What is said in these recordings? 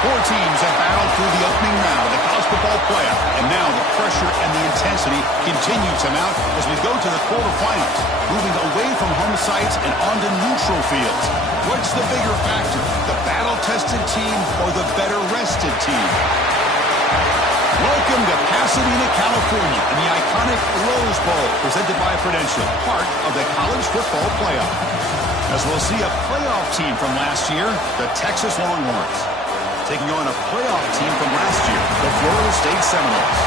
Four teams have battled through the opening round of the college football playoff, and now the pressure and the intensity continue to mount as we go to the quarterfinals, moving away from home sites and onto neutral fields. What's the bigger factor, the battle-tested team or the better-rested team? Welcome to Pasadena, California, and the iconic Rose Bowl, presented by Prudential, part of the college football playoff. As we'll see a playoff team from last year, the Texas Longhorns, taking on a playoff team from last year, the Florida State Seminoles.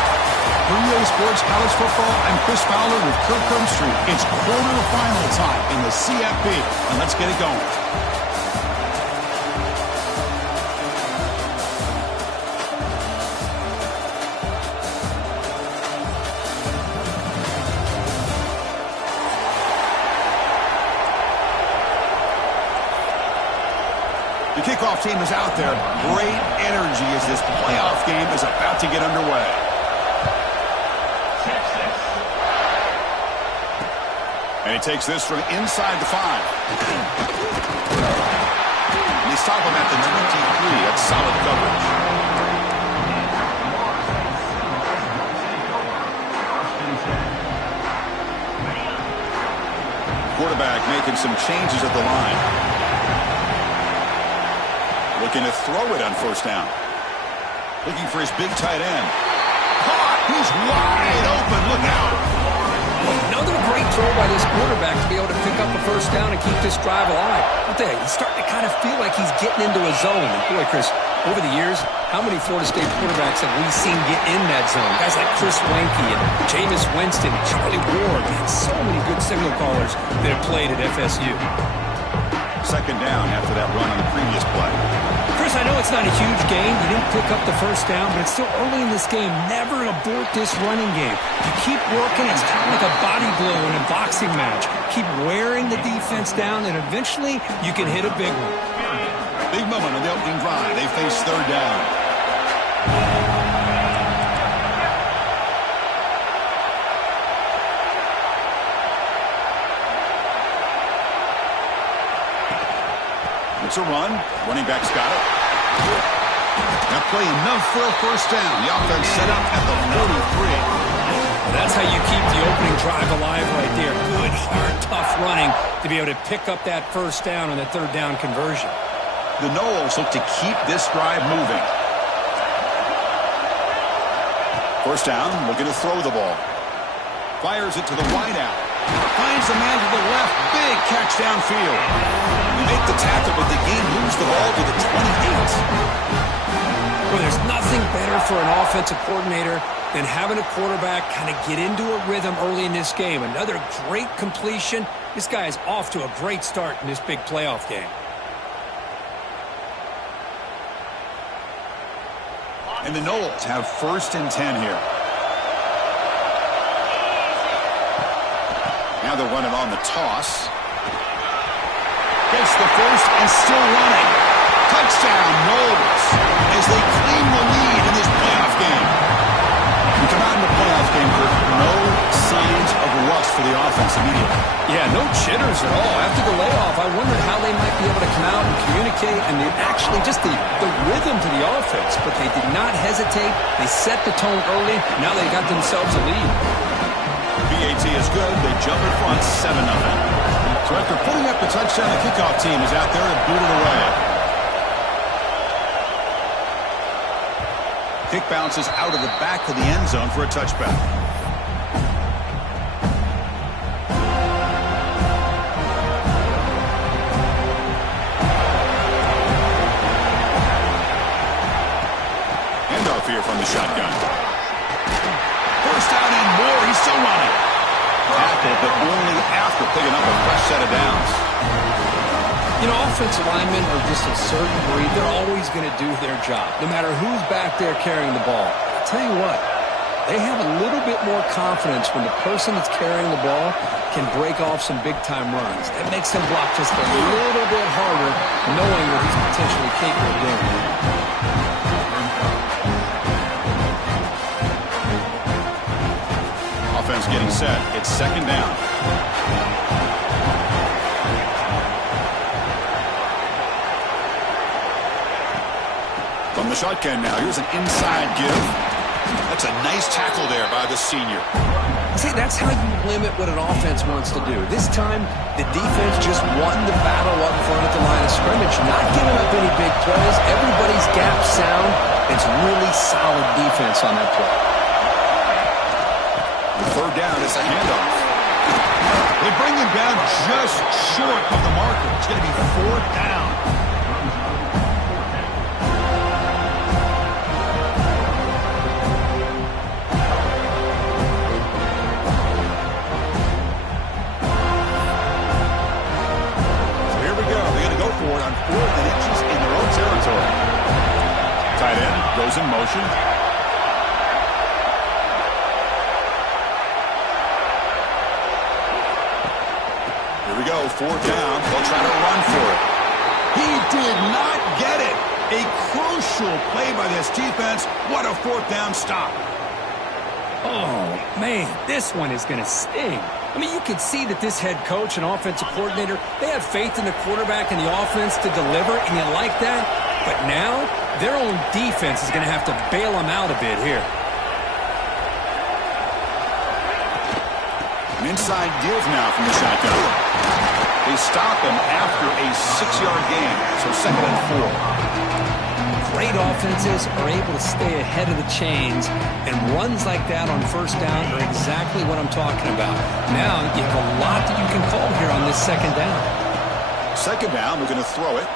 For EA Sports College Football, I'm Chris Fowler with Kirk Herbstreit. It's quarterfinal time in the CFP, and let's get it going. The kickoff team is out there. Great energy as this playoff game is about to get underway. And he takes this from inside the 5. And he's talking about the 23. That's solid coverage. quarterback making some changes at the line. Looking to throw it on first down. Looking for his big tight end. Caught! He's wide open. Look out! Another great throw by this quarterback to be able to pick up a first down and keep this drive alive. But there, he's starting to kind of feel like he's getting into a zone. And boy, Chris, over the years, how many Florida State quarterbacks have we seen get in that zone? Guys like Chris Weinke and Jameis Winston, Charlie Ward, and so many good signal callers that have played at FSU. Second down after that run on the previous play. Chris, I know it's not a huge game. You didn't pick up the first down, but it's still early in this game. Never abort this running game. You keep working. It's kind of like a body blow in a boxing match. Keep wearing the defense down, and eventually you can hit a big one. Big moment on the opening drive. They face third down. It's a run. Running back's got it. That play enough for a first down. The offense set up at the 43. That's how you keep the opening drive alive right there. Good, hard, tough running to be able to pick up that first down on the third down conversion. The Noles look to keep this drive moving. First down, looking to throw the ball. Fires it to the wide out. Finds the man to the left. Big catch downfield. We make the tackle, but the game moves the ball to the 28. Well, there's nothing better for an offensive coordinator than having a quarterback kind of get into a rhythm early in this game. Another great completion. This guy is off to a great start in this big playoff game. And the Noles have first and 10 here. Now they're running on the toss. Gets the first and still running. Touchdown, Noles, as they claim the lead in this playoff game. We come out in the playoff game with no signs of rust for the offense immediately. Yeah, no jitters at all. After the layoff, I wondered how they might be able to come out and communicate and actually just the rhythm to the offense. But they did not hesitate. They set the tone early. Now they got themselves a lead. BAT is good. They jump in front 7-0. So after putting up the touchdown, the kickoff team is out there to boot it away. Kick bounces out of the back of the end zone for a touchback. Handoff here from the shotgun. First down and more. He's still running. Tackle, but only after picking up a fresh set of downs. You know, offensive linemen are just a certain breed. They're always going to do their job, no matter who's back there carrying the ball. I'll tell you what, they have a little bit more confidence when the person that's carrying the ball can break off some big-time runs. That makes them block just a little bit harder, knowing what he's potentially capable of doing. Offense getting set. It's second down. From the shotgun now. Here's an inside give. That's a nice tackle there by the senior. See, that's how you limit what an offense wants to do. This time, the defense just won the battle up front at the line of scrimmage, not giving up any big plays. Everybody's gap sound. It's really solid defense on that play. Third down, it's a handoff. They bring him down just short of the marker. It's going to be fourth down. So here we go. They're going to go for it on 4th and inches in their own territory. Tight end goes in motion. Here we go, fourth down. They'll try to run for it. He did not get it. A crucial play by this defense. What a fourth down stop. Oh, man, this one is going to sting. I mean, you can see that this head coach and offensive coordinator, they have faith in the quarterback and the offense to deliver, and you like that. But now, their own defense is going to have to bail them out a bit here. An inside give now from the shotgun. They stop him after a 6-yard gain, so 2nd and 4. Great offenses are able to stay ahead of the chains, and runs like that on 1st down are exactly what I'm talking about. Now you have a lot that you can call here on this 2nd down. 2nd down, they're going to throw it.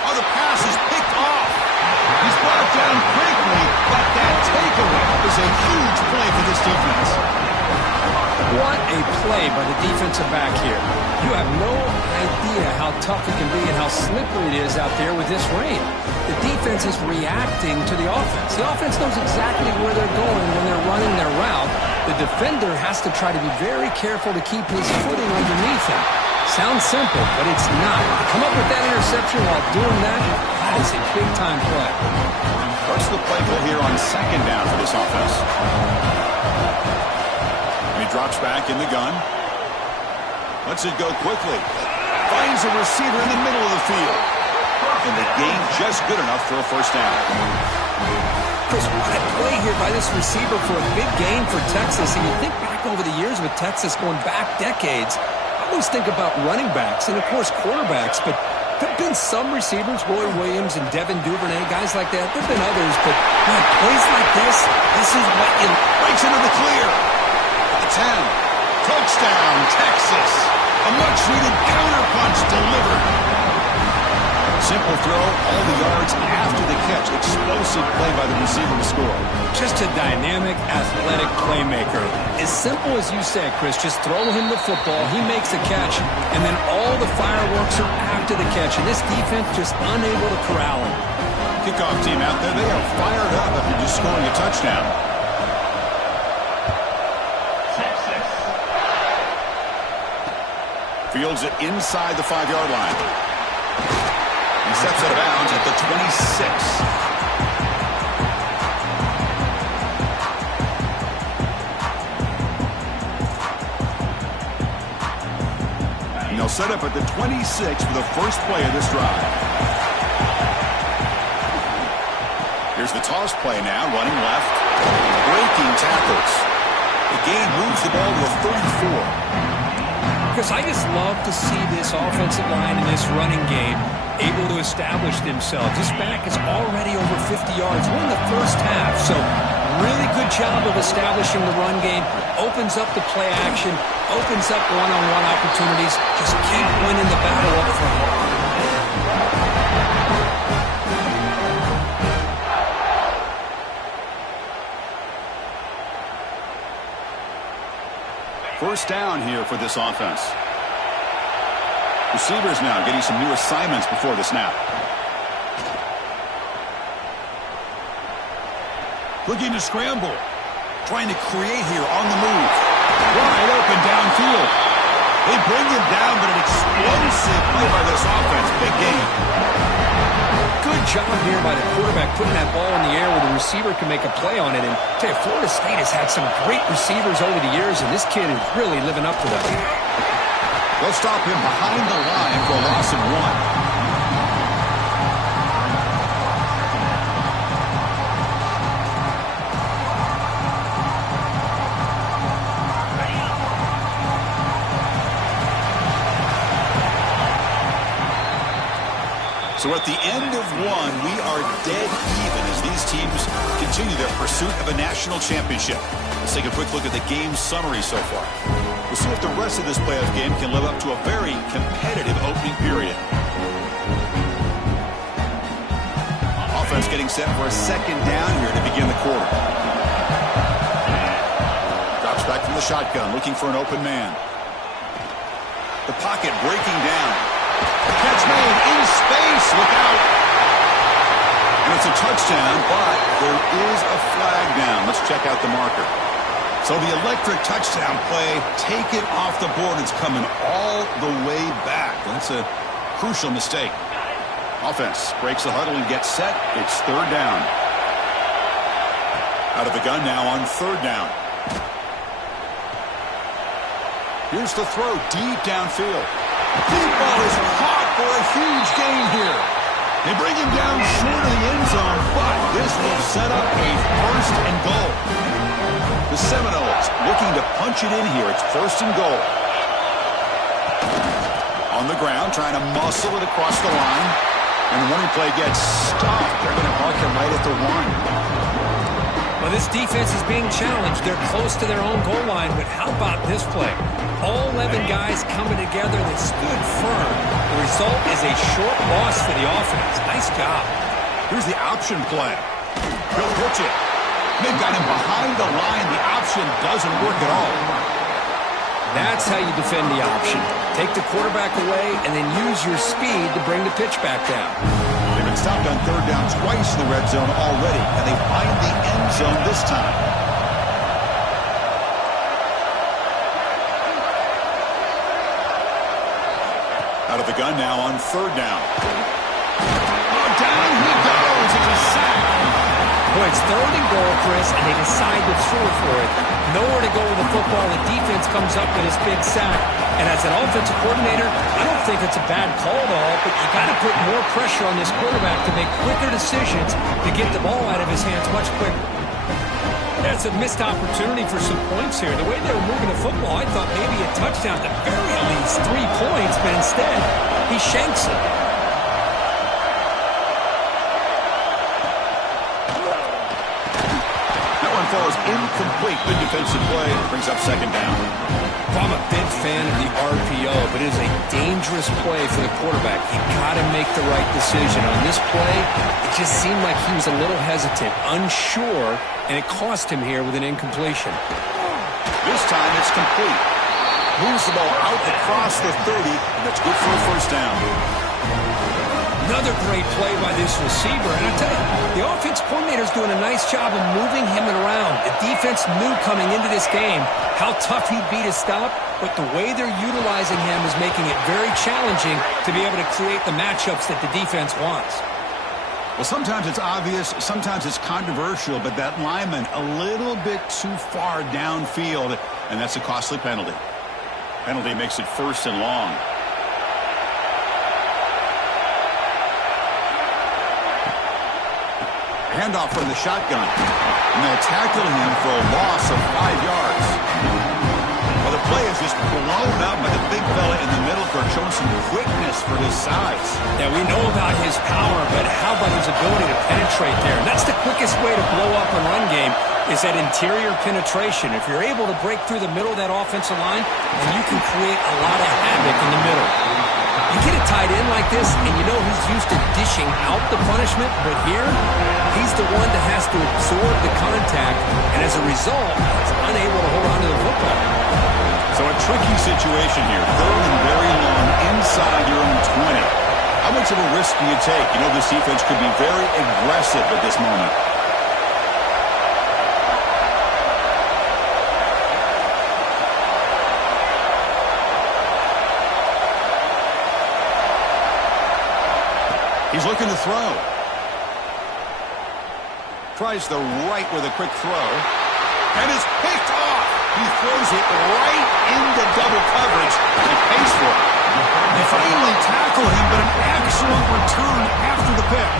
Oh, the pass is picked off. He's brought down quickly, but that takeaway is a huge play for this defense. What a play by the defensive back here. You have no idea how tough it can be and how slippery it is out there with this rain. The defense is reacting to the offense. The offense knows exactly where they're going when they're running their route. The defender has to try to be very careful to keep his footing underneath him. Sounds simple, but it's not. Come up with that interception while doing that, that is a big-time play. First the play call here on 2nd down for this offense. And he drops back in the gun. Lets it go quickly. Finds a receiver in the middle of the field. And the gain just good enough for a 1st down. Chris, what a play here by this receiver for a big gain for Texas. And you think back over the years with Texas going back decades, I always think about running backs and, of course, quarterbacks. But there have been some receivers, Roy Williams and Devin Duvernay, guys like that. There have been others. But, man, plays like this is what you... Breaks into the clear. The 10. Touchdown, Texas. A much-needed counterpunch delivered. Simple throw, all the yards after the catch. Explosive play by the receiver to score. Just a dynamic, athletic playmaker. As simple as you said, Chris, just throw him the football, he makes a catch, and then all the fireworks are after the catch. And this defense just unable to corral him. Kickoff team out there, they are fired up after just scoring a touchdown. Fields it inside the 5-yard line. He steps out of bounds at the 26. And they'll set up at the 26 for the first play of this drive. Here's the toss play now, running left. Breaking tackles. The gain moves the ball to the 34. Chris, I just love to see this offensive line in this running game able to establish themselves. This back is already over 50 yards. We're in the 1st half, so really good job of establishing the run game. Opens up the play action, opens up one-on-one opportunities. Just keep winning the battle up front. First down here for this offense. Receivers now getting some new assignments before the snap. Looking to scramble. Trying to create here on the move. Wide open downfield. They bring him down, but an explosive play by this offense. Big game. Good job here by the quarterback putting that ball in the air where the receiver can make a play on it. And I tell you, Florida State has had some great receivers over the years, and this kid is really living up to them. They'll stop him behind the line for a loss of 1. So at the end of 1, we are dead even as these teams continue their pursuit of a national championship. Let's take a quick look at the game summary so far. We'll see if the rest of this playoff game can live up to a very competitive opening period. Offense getting set for a 2nd down here to begin the quarter. Drops back from the shotgun, looking for an open man. The pocket breaking down. Catch made in space. Look out. And it's a touchdown, but there is a flag down. Let's check out the marker. So the electric touchdown play taken off the board. It's coming all the way back. That's a crucial mistake. Offense breaks the huddle and gets set. It's 3rd down. Out of the gun now on 3rd down. Here's the throw deep downfield. Deep ball is caught for a huge gain here. They bring him down short of the end zone, but this will set up a 1st and goal. The The Seminoles looking to punch it in here. It's 1st and goal. On the ground, trying to muscle it across the line. And the running play gets stopped. They're going to mark him right at the 1. Well, this defense is being challenged. They're close to their own goal line, but how about this play? All 11 guys coming together. They stood firm. The result is a short loss for the offense. Nice job. Here's the option play. He'll pitch it. They've got him behind the line. The option doesn't work at all. That's how you defend the option. Take the quarterback away and then use your speed to bring the pitch back down. They've been stopped on 3rd down twice in the red zone already, and they find the end zone this time. Out of the gun now on 3rd down. Oh, down he goes. It's a sack. Boy, it's 3rd and goal, Chris, and they decide to throw for it. Nowhere to go with the football. The defense comes up with this big sack. And as an offensive coordinator, I don't think it's a bad call at all, but you got to put more pressure on this quarterback to make quicker decisions to get the ball out of his hands much quicker. That's a missed opportunity for some points here. The way they were moving the football, I thought maybe a touchdown, at the very least 3 points, but instead, he shanks it. Falls incomplete. Good defensive play. Brings up 2nd down. I'm a big fan of the RPO, but it is a dangerous play for the quarterback. You got to make the right decision. On this play, it just seemed like he was a little hesitant, unsure, and it cost him here with an incompletion. This time it's complete. Moves the ball out across the 30, and that's good for a 1st down. Another great play by this receiver. And I tell you, the offense coordinator is doing a nice job of moving him around. The defense knew coming into this game how tough he'd be to stop, but the way they're utilizing him is making it very challenging to be able to create the matchups that the defense wants. Well, sometimes it's obvious, sometimes it's controversial, but that lineman a little bit too far downfield, and that's a costly penalty. Penalty makes it 1st and long. Handoff from the shotgun. And they'll tackle him for a loss of 5 yards. Well, the play is just blown up by the big fella in the middle for showing some quickness for his size. Yeah, we know about his power, but how about his ability to penetrate there? That's the quickest way to blow up a run game, is that interior penetration. If you're able to break through the middle of that offensive line, then you can create a lot of havoc in the middle. You get a tight end like this, and you know he's used to dishing out the punishment, but here, he's the one that has to absorb the contact, and as a result, he's unable to hold on to the football. So a tricky situation here. 3rd and very long inside your own 20. How much of a risk do you take? You know this defense could be very aggressive at this moment. He's looking to throw. Tries the right with a quick throw. And it's picked off. He throws it right into double coverage and pays for it. They finally tackle him, but an excellent return after the pick.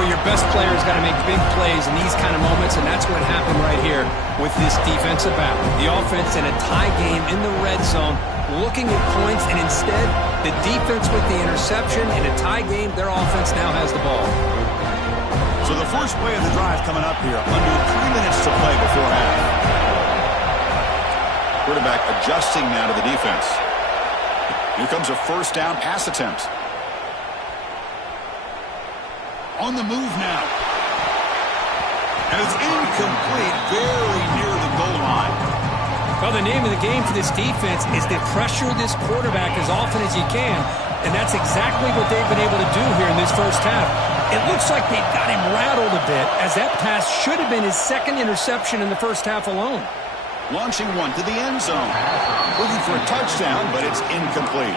Well, your best player's got to make big plays in these kind of moments, and that's what happened right here with this defensive battle. The offense in a tie game in the red zone, looking at points, and instead, the defense with the interception. In a tie game, their offense now has the ball. So the first play of the drive coming up here, under 3 minutes to play before half. Quarterback adjusting now to the defense. Here comes a 1st down pass attempt. On the move now. And it's incomplete, very near the goal line. Well, the name of the game for this defense is to pressure this quarterback as often as you can, and that's exactly what they've been able to do here in this 1st half. It looks like they've got him rattled a bit, as that pass should have been his 2nd interception in the 1st half alone. Launching one to the end zone. Looking for a touchdown, but it's incomplete.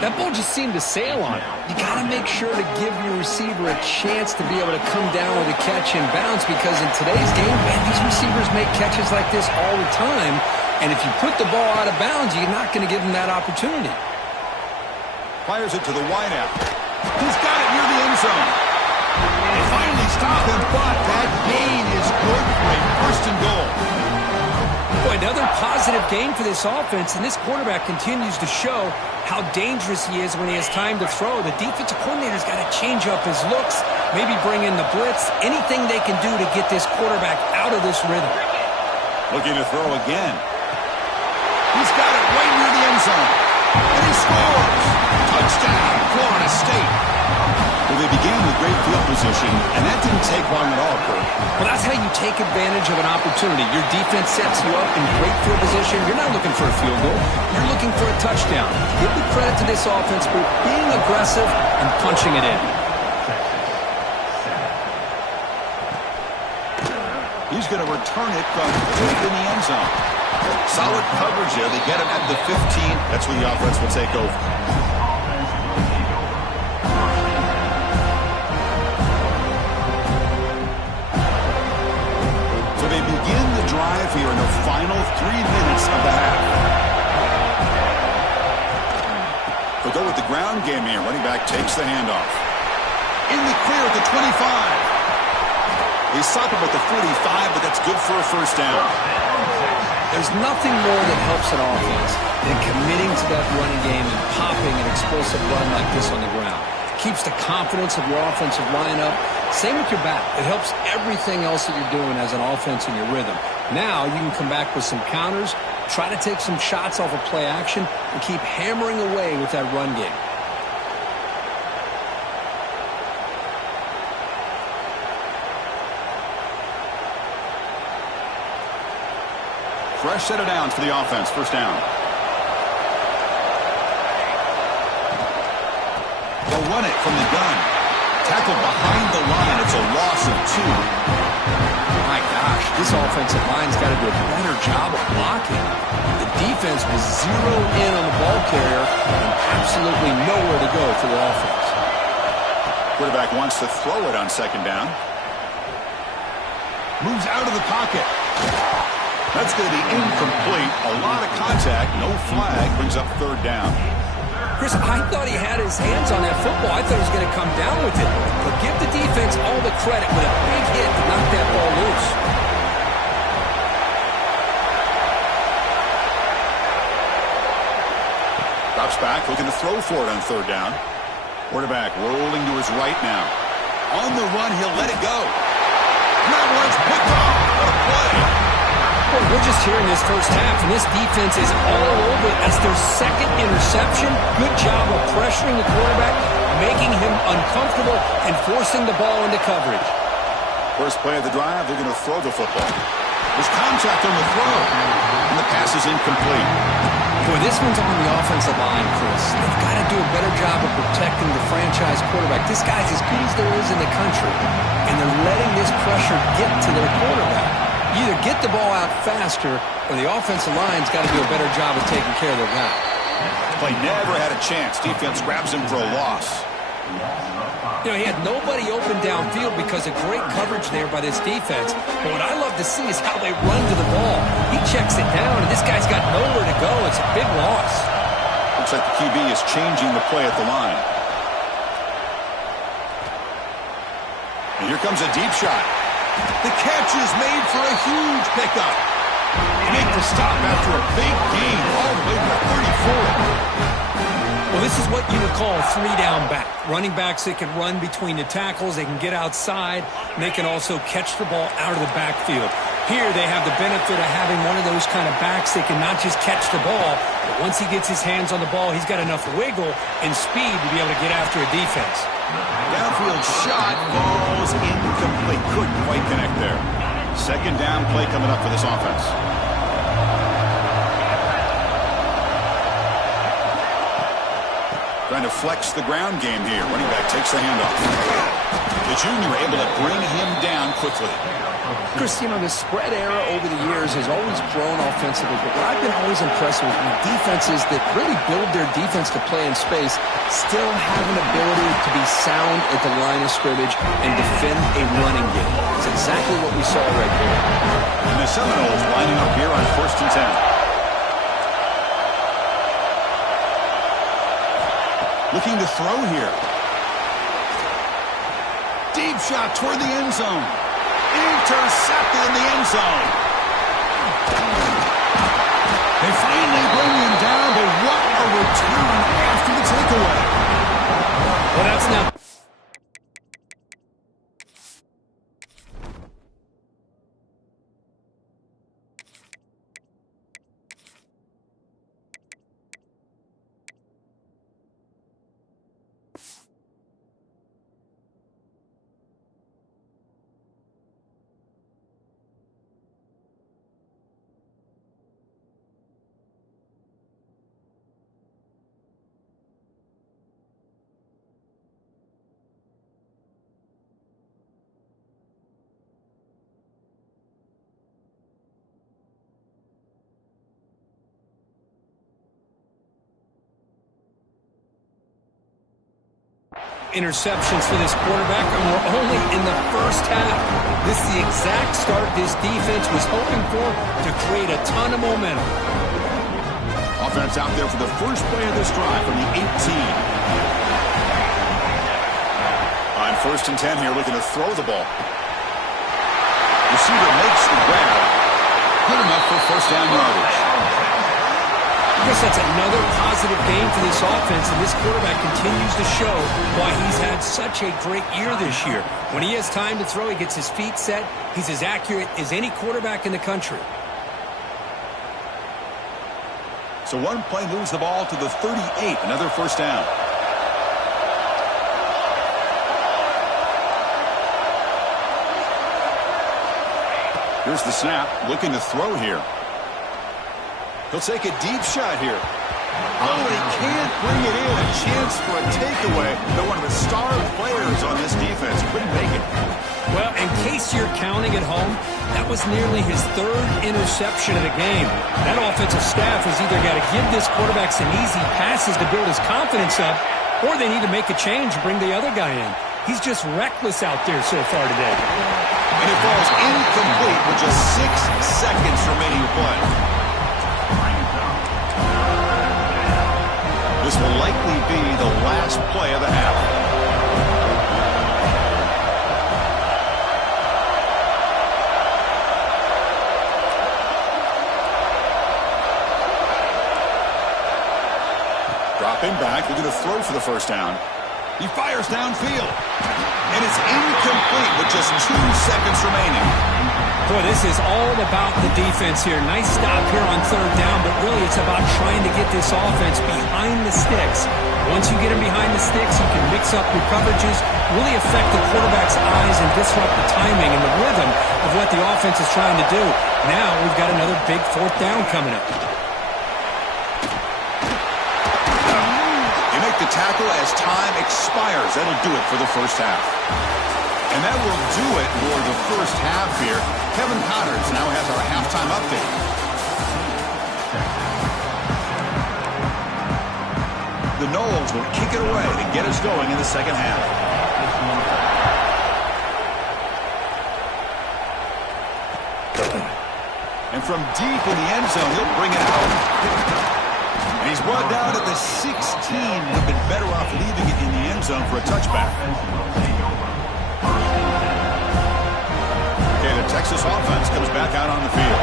That ball just seemed to sail on it. You got to make sure to give your receiver a chance to be able to come down with a catch and bounce, because in today's game, man, these receivers make catches like this all the time, and if you put the ball out of bounds, you're not going to give them that opportunity. Fires it to the wideout. He's got it near the end zone. And finally stop him, but that gain is good for a first and goal. Boy, another positive gain for this offense, and this quarterback continues to show how dangerous he is when he has time to throw. The defensive coordinator's got to change up his looks, maybe bring in the blitz, anything they can do to get this quarterback out of this rhythm. Looking to throw again. He's got it right near the end zone. And he scores! Touchdown, Florida State. Well, they began with great field position, and that didn't take long at all, Kurt. Well, that's how you take advantage of an opportunity. Your defense sets you up in great field position. You're not looking for a field goal. You're looking for a touchdown. Give the credit to this offense for being aggressive and punching it in. He's going to return it from deep in the end zone. Solid coverage there. They get him at the 15. That's where the offense will take over. So they begin the drive here in the final 3 minutes of the half. They'll go with the ground game here. Running back takes the handoff. In the clear at the 25. They stop him at the 45, but that's good for a first down. There's nothing more that helps an offense than committing to that running game and popping an explosive run like this on the ground. It keeps the confidence of your offensive lineup. Same with your back. It helps everything else that you're doing as an offense in your rhythm. Now you can come back with some counters, try to take some shots off of play action, and keep hammering away with that run game. Fresh set of downs for the offense. First down. They'll run it from the gun. Tackled behind the line. It's a loss of 2. My gosh, this offensive line's got to do a better job of blocking. The defense was zeroed in on the ball carrier and absolutely nowhere to go for the offense. Quarterback wants to throw it on second down. Moves out of the pocket. That's going to be incomplete. A lot of contact. No flag. Brings up third down. Chris, I thought he had his hands on that football. I thought he was going to come down with it. But give the defense all the credit with a big hit to knock that ball loose. Drops back, looking to throw for it on third down. Quarterback rolling to his right now. On the run, he'll let it go. That one's picked off. What a play. Well, we're just hearing this first half, and this defense is all over it. That's their second interception. Good job of pressuring the quarterback, making him uncomfortable, and forcing the ball into coverage. First play of the drive, they're going to throw the football. There's contact on the throw, and the pass is incomplete. Boy, this one's on the offensive line, Chris. They've got to do a better job of protecting the franchise quarterback. This guy's as good as there is in the country, and they're letting this pressure get to their quarterback. Either get the ball out faster, or the offensive line's got to do a better job of taking care of their guy. Play never had a chance. Defense grabs him for a loss. You know, he had nobody open downfield because of great coverage there by this defense. But what I love to see is how they run to the ball. He checks it down, and this guy's got nowhere to go. It's a big loss. Looks like the QB is changing the play at the line. And here comes a deep shot. The catch is made for a huge pickup. Make the stop after a big gain all the way to the 34. Well, this is what you would call a three-down back. Running backs that can run between the tackles, they can get outside, and they can also catch the ball out of the backfield. Here they have the benefit of having one of those kind of backs that can not just catch the ball, but once he gets his hands on the ball, he's got enough wiggle and speed to be able to get after a defense. Downfield shot falls incomplete. Couldn't quite connect there. Second down play coming up for this offense. Trying to flex the ground game here. Running back takes the handoff. The junior able to bring him down quickly. Chris, you know, the spread era over the years has always grown offensively, but what I've been always impressed with defenses that really build their defense to play in space still have an ability to be sound at the line of scrimmage and defend a running game. It's exactly what we saw right there. And the Seminoles lining up here on 1st and 10. Looking to throw here. Deep shot toward the end zone. Intercepted in the end zone. They finally bring him down, but what a return after the takeaway. Well, that's now... interceptions for this quarterback, and we're only in the first half. This is the exact start this defense was hoping for to create a ton of momentum. Offense out there for the first play of this drive from the 18. On 1st and 10 here, looking to throw the ball. Receiver makes the grab. Good enough for first down yardage. I guess that's another positive game for this offense, and this quarterback continues to show why he's had such a great year this year. When he has time to throw, he gets his feet set. He's as accurate as any quarterback in the country. So one play moves the ball to the 38, another first down. Here's the snap, looking to throw here. He'll take a deep shot here. Oh, he can't bring it in. A chance for a takeaway. They're one of the star players on this defense. Couldn't make it. Well, in case you're counting at home, that was nearly his 3rd interception of the game. That offensive staff has either got to give this quarterback some easy passes to build his confidence up, or they need to make a change and bring the other guy in. He's just reckless out there so far today. And it falls incomplete with just 6 seconds remaining to play. This will likely be the last play of the half. Dropping back, looking to throw for the first down. He fires downfield. And it's incomplete with just 2 seconds remaining. Boy, this is all about the defense here. Nice stop here on 3rd down, but really it's about trying to get this offense behind the sticks. Once you get him behind the sticks, you can mix up your coverages, really affect the quarterback's eyes and disrupt the timing and the rhythm of what the offense is trying to do. Now we've got another big 4th down coming up. They make the tackle as time expires. That'll do it for the first half. And that will do it for the first half here. Kevin Connors now has our halftime update. The Noles will kick it away to get us going in the second half. And from deep in the end zone, he'll bring it out. And he's brought down at the 16. Would have been better off leaving it in the end zone for a touchback. Texas offense comes back out on the field.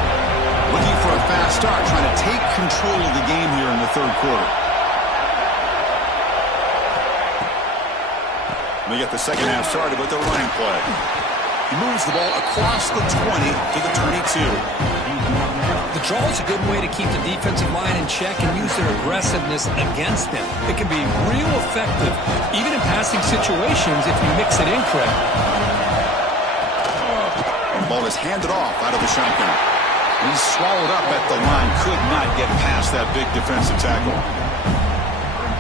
Looking for a fast start, trying to take control of the game here in the 3rd quarter. They get the second half started with the running play. He moves the ball across the 20 to the 22. The draw is a good way to keep the defensive line in check and use their aggressiveness against them. It can be real effective, even in passing situations, if you mix it in correctly. The ball is handed off out of the shotgun. And he's swallowed up at the line. Could not get past that big defensive tackle.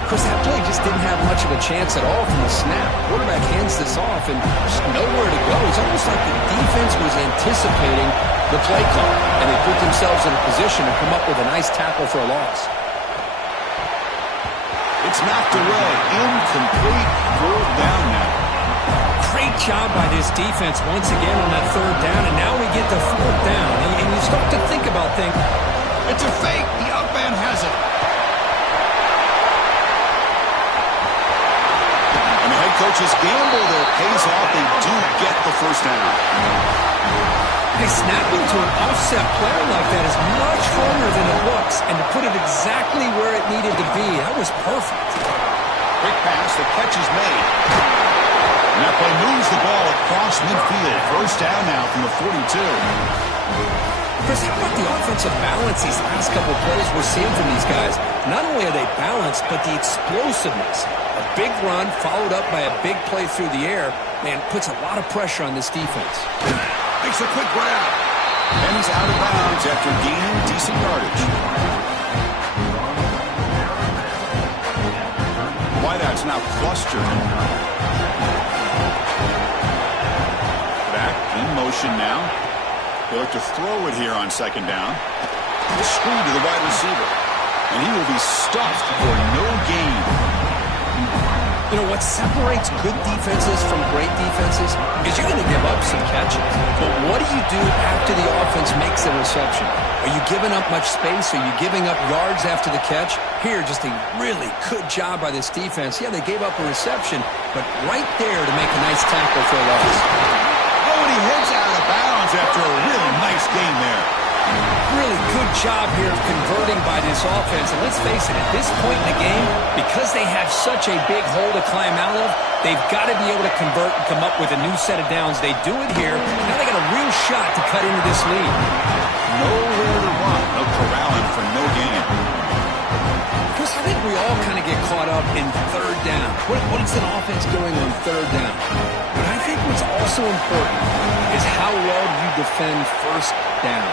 Chris, that play just didn't have much of a chance at all from the snap. Quarterback hands this off and just nowhere to go. It's almost like the defense was anticipating the play call, and they put themselves in a position to come up with a nice tackle for a loss. It's knocked away. Incomplete. 4th down now. Great job by this defense once again on that 3rd down, and now we get the 4th down. And you start to think about things. It's a fake. The up man has it. And the head coach is gambled scramble, though, pays off. They do get the first down. Hey, snapping to an offset player like that is much harder than it looks, and to put it exactly where it needed to be, that was perfect. Quick pass, the catch is made. And that play moves the ball across midfield. First down now from the 42. Chris, how about the offensive balance these last couple of plays we're seeing from these guys? Not only are they balanced, but the explosiveness. A big run followed up by a big play through the air, man, puts a lot of pressure on this defense. Makes a quick grab. And he's out of bounds after gaining decent yardage. Wideout's now clustered. Back in motion now. They look to throw it here on second down. The screen to the wide receiver. And he will be stuffed for no gain. You know, what separates good defenses from great defenses is you're going to give up some catches. But what do you do after the offense makes the reception? Are you giving up much space? Are you giving up yards after the catch? Here, just a really good job by this defense. Yeah, they gave up a reception, but right there to make a nice tackle for a loss. Oh, and he heads out of bounds after a really nice game there. Really good job here of converting by this offense. And let's face it, at this point in the game, because they have such a big hole to climb out of, they've got to be able to convert and come up with a new set of downs. They do it here. Now they got a real shot to cut into this lead. Nowhere to run. No corralling for no gain. Chris, I think we all kind of get caught up in third down. What is an offense doing on third down? But I think what's also important is how well you defend first down.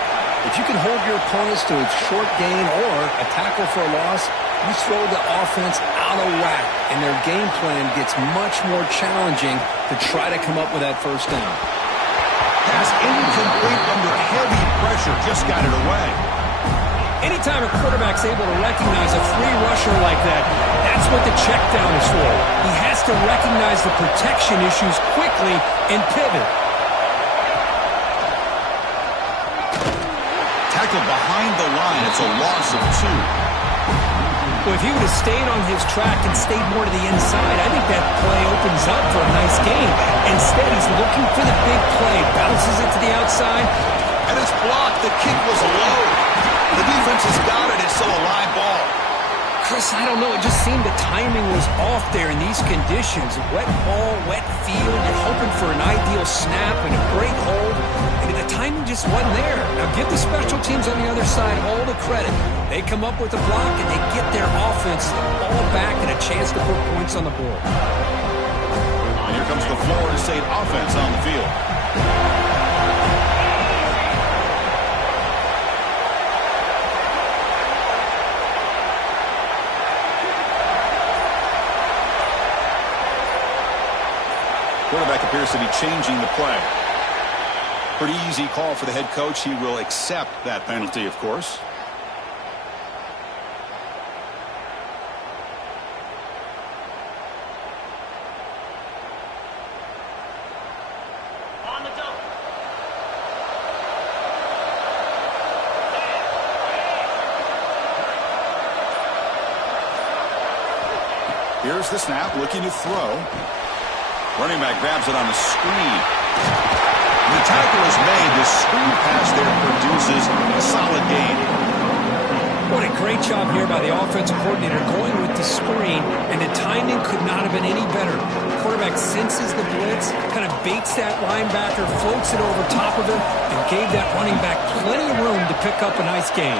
If you can hold your opponents to a short gain or a tackle for a loss, you throw the offense out of whack, and their game plan gets much more challenging to try to come up with that first down. Pass incomplete under heavy pressure. Just got it away. Anytime a quarterback's able to recognize a free rusher like that, that's what the check down is for. He has to recognize the protection issues quickly and pivot. Tackled behind the line. It's a loss of 2. Well, if he would have stayed on his track and stayed more to the inside, I think that play opens up for a nice gain. Instead, he's looking for the big play, bounces it to the outside. And it's blocked. The kick was low. The defense has got it. It's still a live ball. Chris, I don't know. It just seemed the timing was off there in these conditions. Wet ball, wet field. You're hoping for an ideal snap and a great hold. And the timing just wasn't there. Now, give the special teams on the other side all the credit. They come up with a block, and they get their offense all back and a chance to put points on the board. And here comes the Florida State offense on the field. Quarterback appears to be changing the play. Pretty easy call for the head coach. He will accept that penalty, of course. On the double. Here's the snap, looking to throw. Running back grabs it on the screen. The tackle is made. The screen pass there produces a solid gain. What a great job here by the offensive coordinator going with the screen, and the timing could not have been any better. The quarterback senses the blitz, kind of baits that linebacker, floats it over top of him, and gave that running back plenty of room to pick up a nice gain.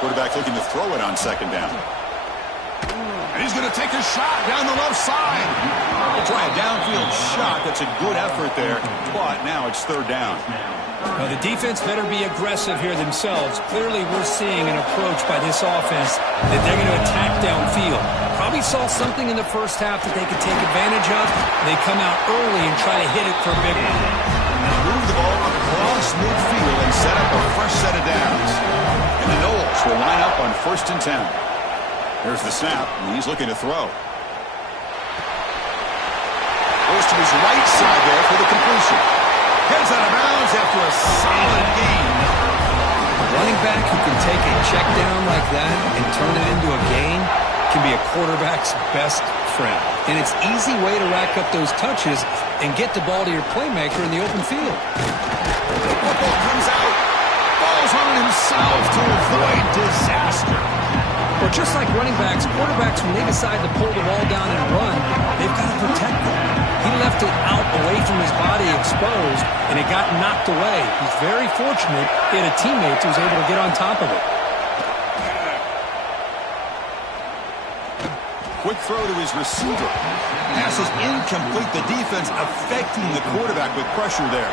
Quarterback looking to throw it on second down. And he's going to take a shot down the left side. Try a downfield shot. That's a good effort there, but now it's third down. Now, the defense better be aggressive here themselves. Clearly, we're seeing an approach by this offense that they're going to attack downfield. Probably saw something in the first half that they could take advantage of. They come out early and try to hit it for a big one. Move the ball across midfield and set up a fresh set of downs. And the Noles will line up on 1st and 10. There's the snap, and he's looking to throw. Goes to his right side there for the completion. Heads out of bounds after a solid gain. A running back who can take a check down like that and turn it into a gain can can be a quarterback's best friend. And it's an easy way to rack up those touches and get the ball to your playmaker in the open field. The football comes out. Falls on himself to avoid disaster. Or just like running backs, quarterbacks, when they decide to pull the ball down and run, they've got to protect it. He left it out away from his body exposed, and it got knocked away. He's very fortunate he had a teammate who was able to get on top of it. Quick throw to his receiver. Pass is incomplete. The defense affecting the quarterback with pressure there.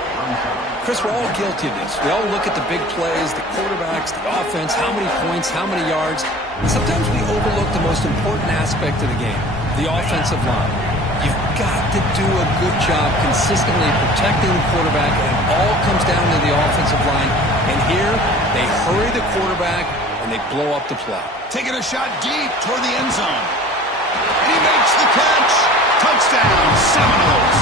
Chris, we're all guilty of this. We all look at the big plays, the quarterbacks, the offense, how many points, how many yards. Sometimes we overlook the most important aspect of the game, the offensive line. You've got to do a good job consistently protecting the quarterback, and it all comes down to the offensive line. And here, they hurry the quarterback, and they blow up the play. Taking a shot deep toward the end zone. And he makes the catch. Touchdown, Seminoles.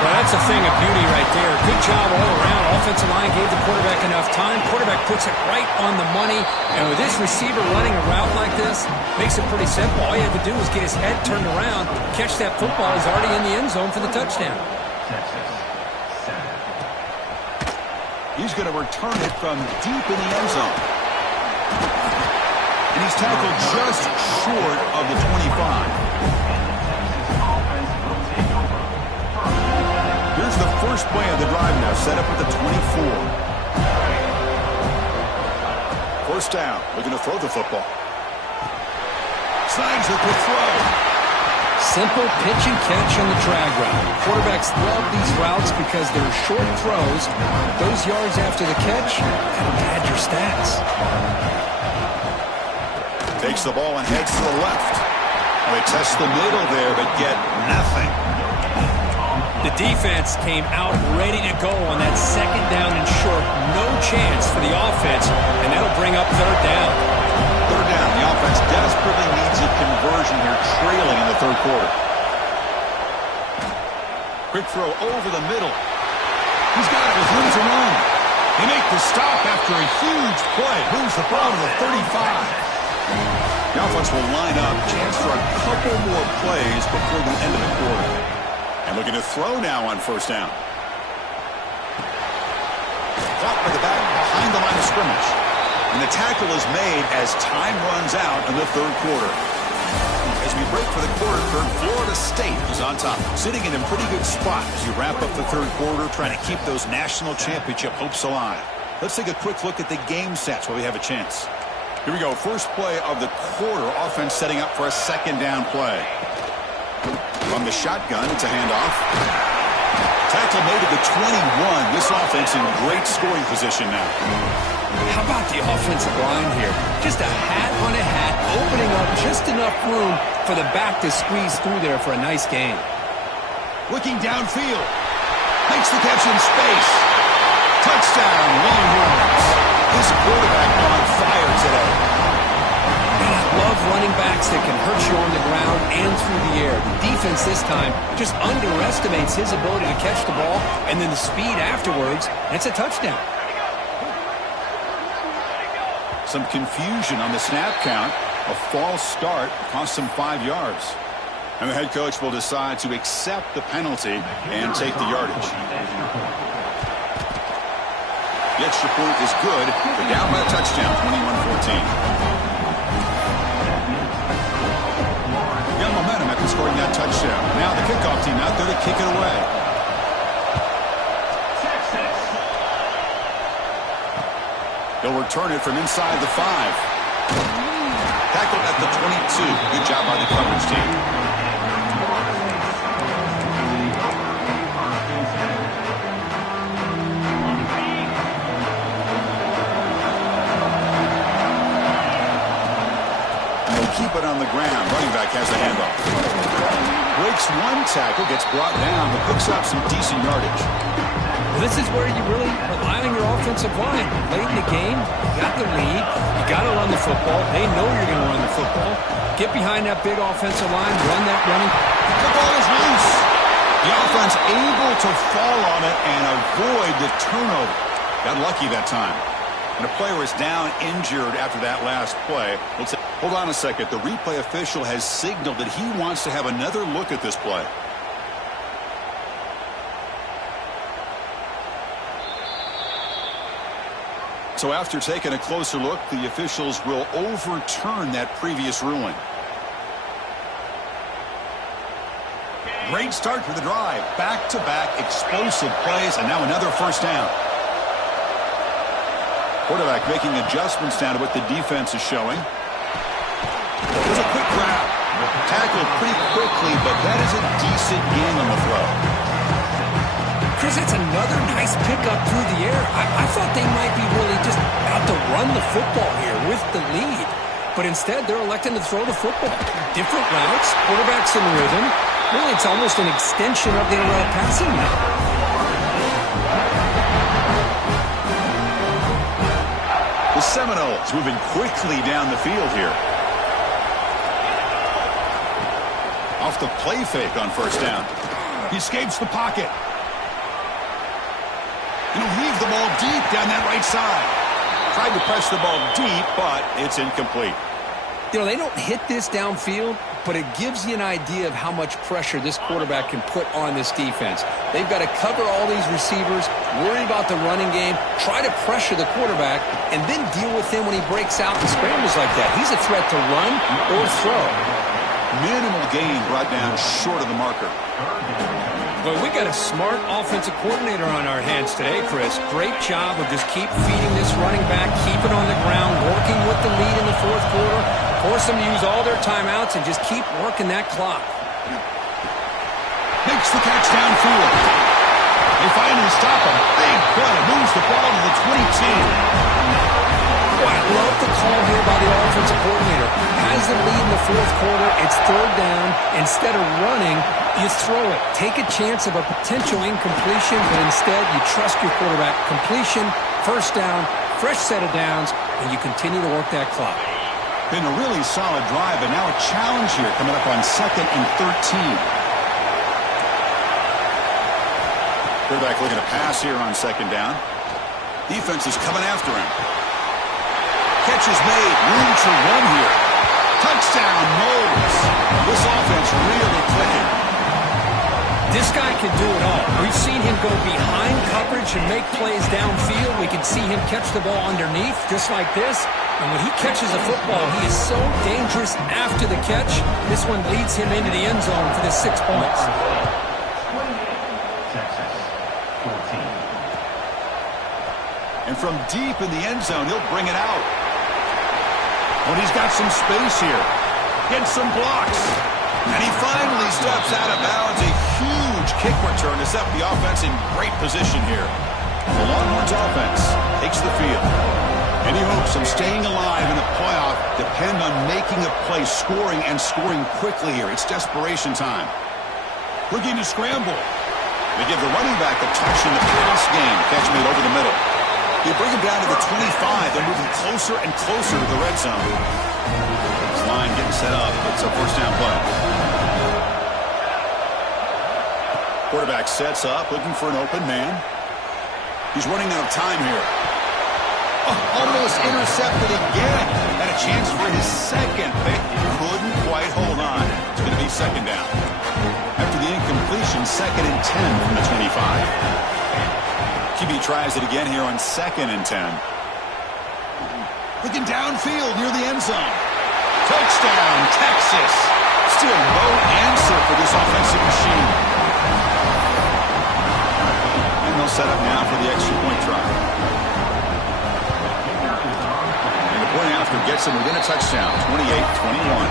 Well, that's a thing of beauty right there. Good job all around. Offensive line gave the quarterback enough time. Quarterback puts it right on the money. And with this receiver running a route like this, makes it pretty simple. All you have to do is get his head turned around, catch that football. He's already in the end zone for the touchdown. He's going to return it from deep in the end zone. And he's tackled just short of the 25. Here's the first play of the drive now, set up at the 24. First down, looking to throw the football. Slides with the throw. Simple pitch and catch on the drag route. Quarterbacks love these routes because they're short throws. Those yards after the catch, that'll pad your stats. Takes the ball and heads to the left. They test the middle there, but get nothing. The defense came out ready to go on that second down and short. No chance for the offense, and that'll bring up third down. Third down. The offense desperately needs a conversion here, trailing in the third quarter. Quick throw over the middle. He's got it with room to run. They make the stop after a huge play. Moves the ball to the 35. The offense will line up. Chance for a couple more plays before the end of the quarter. And looking to throw now on first down. Caught by the back behind the line of scrimmage. And the tackle is made as time runs out in the third quarter. As we break for the quarter, Florida State is on top. Sitting in a pretty good spot as you wrap up the third quarter, trying to keep those national championship hopes alive. Let's take a quick look at the game sets while we have a chance. Here we go. First play of the quarter. Offense setting up for a second down play. From the shotgun, it's a handoff. Tackle made at the 21. This offense in great scoring position now. How about the offensive line here? Just a hat on a hat, opening up just enough room for the back to squeeze through there for a nice gain. Looking downfield. Makes the catch in space. Touchdown, Longhorns. This quarterback on fire today. And I love running backs that can hurt you on the ground and through the air. The defense this time just underestimates his ability to catch the ball, and then the speed afterwards, and it's a touchdown. Some confusion on the snap count. A false start cost him 5 yards. And the head coach will decide to accept the penalty and take the yardage. The extra point is good. They're down by a touchdown, 21-14. Got momentum after scoring that touchdown. Now the kickoff team out there to kick it away. They'll return it from inside the 5. Tackled at the 22. Good job by the coverage team. Keep it on the ground. Running back has the handoff. Breaks one tackle, gets brought down, but picks up some decent yardage. Well, this is where you really rely on your offensive line. Late in the game, you got the lead. You got to run the football. They know you're going to run the football. Get behind that big offensive line, run that running. The ball is loose. The offense able to fall on it and avoid the turnover. Got lucky that time. And the player is down injured after that last play. Looks like Hold on a second. The replay official has signaled that he wants to have another look at this play. So after taking a closer look, the officials will overturn that previous ruling. Great start for the drive. Back-to-back explosive plays, and now another first down. Quarterback making adjustments down to what the defense is showing. There's a quick grab. Tackled pretty quickly, but that is a decent gain on the throw. Chris, it's another nice pickup through the air. I thought they might be really just out to run the football here with the lead. But instead, they're electing to throw the football. Different routes, quarterback's in rhythm. Really, it's almost an extension of their passing now. The Seminoles moving quickly down the field here. Off the play fake on first down. He escapes the pocket. And he'll leave the ball deep down that right side. Tried to press the ball deep, but it's incomplete. You know, they don't hit this downfield, but it gives you an idea of how much pressure this quarterback can put on this defense. They've got to cover all these receivers, worry about the running game, try to pressure the quarterback, and then deal with him when he breaks out and scrambles like that. He's a threat to run or throw. Minimal gain brought down short of the marker. Well, we got a smart offensive coordinator on our hands today, Chris. Great job of just keep feeding this running back, keep it on the ground, working with the lead in the fourth quarter, force them to use all their timeouts, and just keep working that clock. Makes the catch downfield. They finally stop him. Big play. Moves the ball to the 22. Oh, I love the call here by the offensive coordinator. Has the lead in the fourth quarter. It's third down. Instead of running, you throw it. Take a chance of a potential incompletion, but instead you trust your quarterback. Completion, first down, fresh set of downs, and you continue to work that clock. Been a really solid drive, but now a challenge here coming up on 2nd and 13. Quarterback looking to pass here on 2nd down. Defense is coming after him. Catch is made. Room to run here. Touchdown, Moles. This offense really clicking. This guy can do it all. We've seen him go behind coverage and make plays downfield. We can see him catch the ball underneath, just like this. And when he catches a football, he is so dangerous after the catch. This one leads him into the end zone for the 6 points. And from deep in the end zone, he'll bring it out. But he's got some space here. Gets some blocks. And he finally steps out of bounds. A huge kick return to set the offense in great position here. The Longhorns offense takes the field. Any hopes of staying alive in the playoff depend on making a play, scoring, and scoring quickly here. It's desperation time. Looking to scramble. They give the running back a touch in the pass game. Catch made over the middle. You bring him down to the 25. They're moving closer and closer to the red zone. This line getting set up. It's a first down play. Quarterback sets up, looking for an open man. He's running out of time here. Oh, almost intercepted again. Had a chance for his second pick. Couldn't quite hold on. It's going to be 2nd down. After the incompletion, 2nd and 10 from the 25. QB tries it again here on 2nd and 10. Looking downfield near the end zone. Touchdown, Texas. Still no answer for this offensive machine. And they'll set up now for the extra point try. And the point after gets them within a touchdown, 28-21.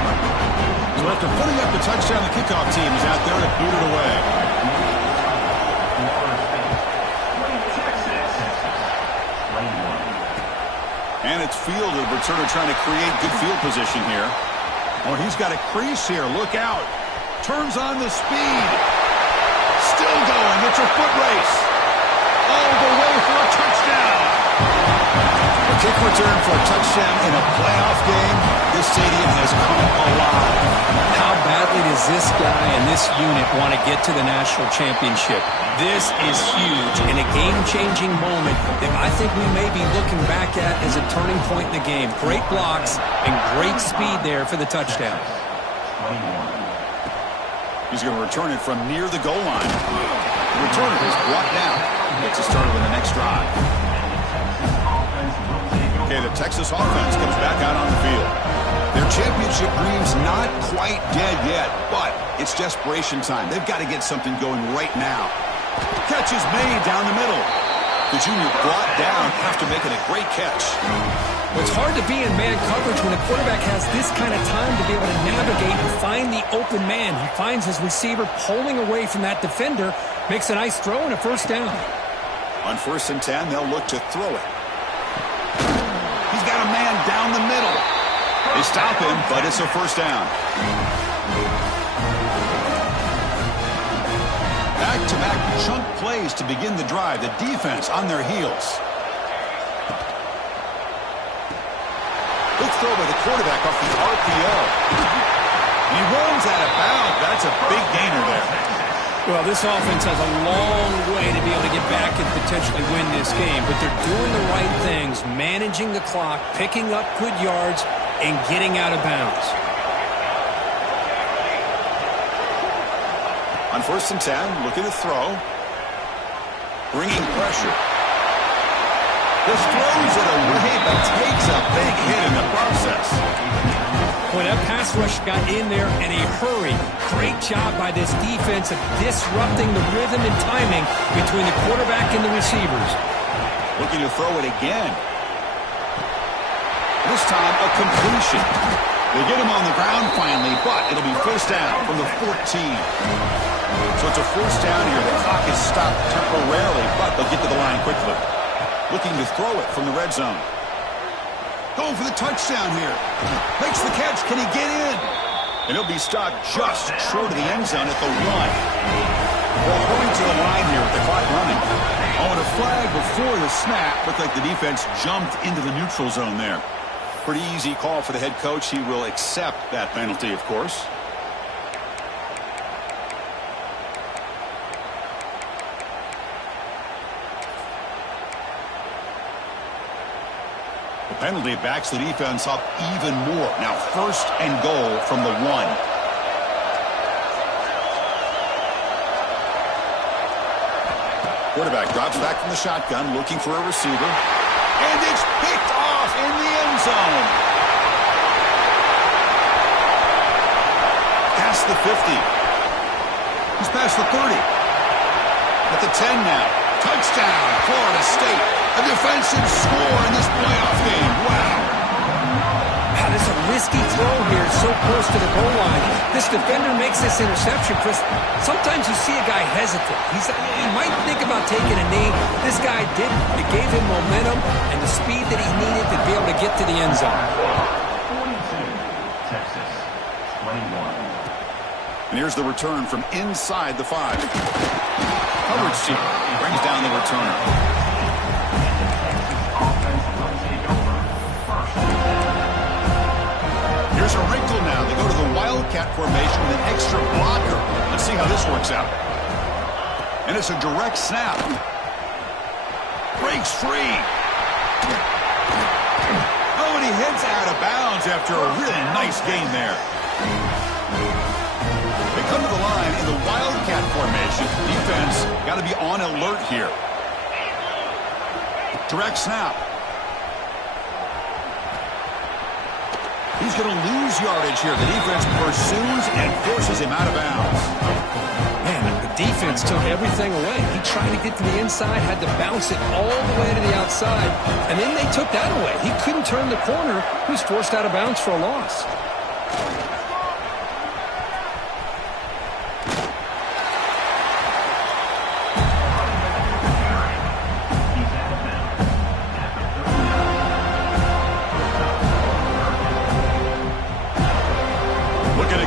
So after putting up the touchdown, the kickoff team is out there to boot it away. And it's fielded. Returner trying to create good field position here. Oh, he's got a crease here. Look out. Turns on the speed. Still going. It's a foot race. All the way for a touchdown. A kick return for a touchdown in a playoff game. This stadium has come alive. How badly does does this guy and this unit want to get to the national championship? This is huge and a game-changing moment that I think we may be looking back at as a turning point in the game. Great blocks and great speed there for the touchdown. He's going to return it from near the goal line. The returner is brought down. Gets us started with the next drive. Okay, the Texas offense comes back out on the field. Their championship dream's not quite dead yet, but it's desperation time. They've got to get something going right now. Catch is made down the middle. The junior brought down after making a great catch. Well, it's hard to be in man coverage when a quarterback has this kind of time to be able to navigate and find the open man. He finds his receiver pulling away from that defender, makes a nice throw and a first down. On 1st and 10, they'll look to throw it. He's got a man down the middle. They stop him, but it's a first down. Back-to-back chunk plays to begin the drive. The defense on their heels. Good throw by the quarterback off the RPO. He runs out of bounds. That's a big gainer there. Well, this offense has a long way to be able to get back and potentially win this game, but they're doing the right things, managing the clock, picking up good yards, and getting out of bounds. On 1st and 10, looking to throw. Bringing pressure. Just throws it away, but takes a big hit in the process. When that pass rush got in there in a hurry, great job by this defense of disrupting the rhythm and timing between the quarterback and the receivers. Looking to throw it again. This time, a completion. They get him on the ground finally, but it'll be first down from the 14. So it's a first down here. The clock is stopped temporarily, but they'll get to the line quickly. Looking to throw it from the red zone. Going for the touchdown here. Makes the catch. Can he get in? And he'll be stopped just short of the end zone at the 1. Well, going to the line here with the clock running. Oh, and a flag before the snap. Looked like the defense jumped into the neutral zone there. Pretty easy call for the head coach. He will accept that penalty, of course. The penalty backs the defense up even more. Now 1st and goal from the 1. Quarterback drops back from the shotgun, looking for a receiver. And it's picked off in the end zone. Past the 50. He's past the 30. At the 10 now. Touchdown, Florida State. A defensive score in this playoff game. Wow. Wow, this is a risky throw here, so close to the goal line. This defender makes this interception, Chris. Sometimes you see a guy hesitate. He might think about taking a knee. This guy didn't. It gave him momentum and the speed that he needed to be able to get to the end zone. 42, Texas, 21. And here's the return from inside the 5. Coverage team brings down the returner. Here's a wrinkle now. They go to the Wildcat formation with an extra blocker. Let's see how this works out. And it's a direct snap. Breaks free. Oh, and he heads out of bounds after a really nice gain there. They come to the line in the Wildcat formation. Defense got to be on alert here. Direct snap. He's going to lose yardage here. The defense pursues and forces him out of bounds. Man, the defense took everything away. He tried to get to the inside, had to bounce it all the way to the outside, and then they took that away. He couldn't turn the corner. He was forced out of bounds for a loss.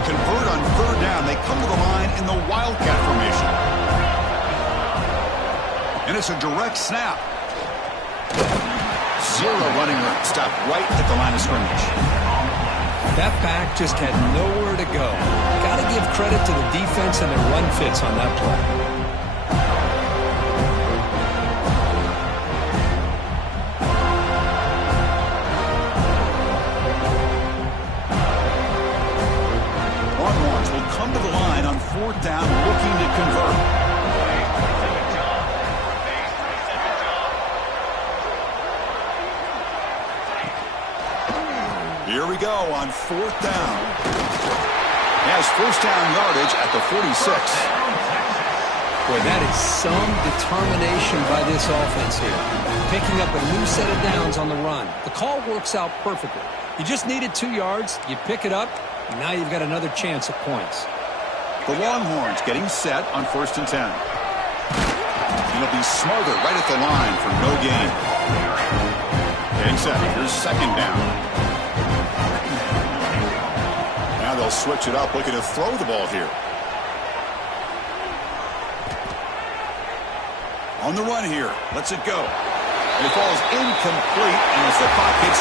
Convert on 3rd down. They come to the line in the Wildcat formation. And it's a direct snap. 0 running room. Stopped right at the line of scrimmage. That back just had nowhere to go. Got to give credit to the defense and their run fits on that play. Longhorns will come to the line on 4th down, looking to convert. Here we go on 4th down. Has 1st down yardage at the 46. Boy, that is some determination by this offense here. Picking up a new set of downs on the run. The call works out perfectly. You just needed 2 yards. You pick it up, and now you've got another chance at points. The Longhorns getting set on 1st and 10. He'll be smothered right at the line for no gain. Getting set. Here's 2nd down. Now they'll switch it up, looking to throw the ball here. On the run here. Lets it go. And it falls incomplete, and as the clock hits